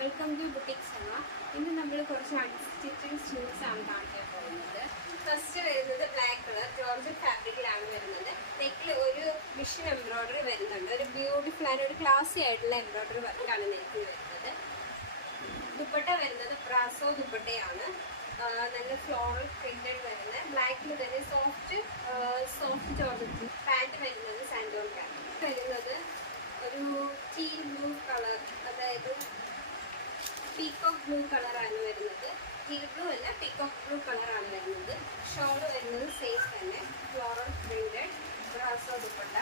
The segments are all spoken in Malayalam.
Welcome to boutique സെമ. ഇന്ന് നമ്മൾ കുറച്ച് അൺസ്റ്റിച്ചിങ് സ്റ്റൂൾസ് ആണ് കാണിക്കാൻ പോകുന്നത്. ഫസ്റ്റ് വരുന്നത് ബ്ലാക്ക് കളർ ജോർജറ്റ് ഫാബ്രിക്കിലാണ് വരുന്നത്. നെക്കിൽ ഒരു മിഷൻ എംബ്രോയ്ഡറി വരുന്നുണ്ട്. ഒരു ബ്യൂട്ടിഫുൾ ആൻഡ് ഒരു ക്ലാസി ആയിട്ടുള്ള എംബ്രോയ്ഡറി വർക്കാണ് നെക്കിൽ വരുന്നത്. ദുപ്പട്ട വരുന്നത് ബ്രാസോ ദുപ്പട്ടയാണ്. നല്ല ഫ്ലോറൽ പ്രിന്റഡ് വരുന്ന ബ്ലാക്കിൽ തന്നെ സോഫ്റ്റ് ജോർജറ്റ്. പാൻറ് വരുന്നത് സാൻഡോൺ പാൻറ് വരുന്നത് ഒരു ടീൽ ബ്ലൂ കളർ, അതായത് പീകോക്ക് ബ്ലൂ കളറാണ് വരുന്നത്. ടീൽ ബ്ലൂ അല്ല, പീകോക്ക് ബ്ലൂ കളറാണ് വരുന്നത്. ഷോള് വരുന്നത് സെയിം തന്നെ floral printed brasso dupatta.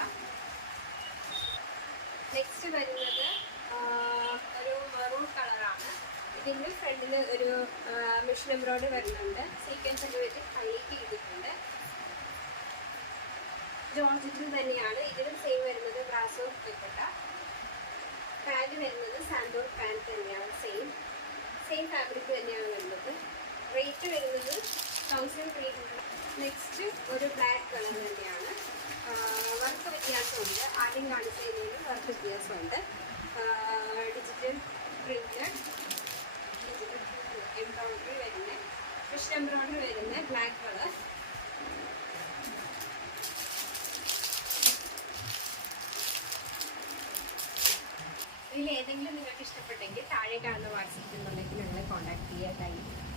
Next വരുന്നത് ഒരു മെറൂൺ കളറാണ്. ഇതിൻ്റെ ഫ്രണ്ടിൽ ഒരു മിഷൻ എംബ്രോയ്ഡറി വരുന്നുണ്ട്. സീക്വൻസ് ഒക്കെ വെച്ച് ഹൈലൈറ്റ് ചെയ്തിട്ടുണ്ട്. ജോർജറ്റിൽ തന്നെയാണ്. ഇതിലും സെയിം വരുന്നത് ബ്രാസോ ദുപ്പട്ട. പാൻറ് വരുന്നത് സാൻഡോൺ പാൻറ് തന്നെയാണ്. സെയിം ഫാബ്രിക് തന്നെയാണ് വരുന്നത്. റേറ്റ് വരുന്നത് 1300. നെക്സ്റ്റ് ഒരു ബ്ലാക്ക് കളർ തന്നെയാണ്. വർക്ക് വ്യത്യാസമുണ്ട്. ആദ്യം കാണിച്ചതിന് വർക്ക് വ്യത്യാസമുണ്ട്. ഡിജിറ്റൽ പ്രിന്റഡ് എംബ്രോയ്ഡറി വരുന്ന ഫിഷ് എംബ്രോയ്ഡറി വരുന്ന ബ്ലാക്ക് കളർ. ഇതിൽ ഏതെങ്കിലും നിങ്ങൾക്ക് ഇഷ്ടപ്പെട്ടെങ്കിൽ താഴെ കാണുന്ന വാട്സാപ്പിൽ ഞങ്ങളെ കോൺടാക്ട് ചെയ്യുക. Thank you.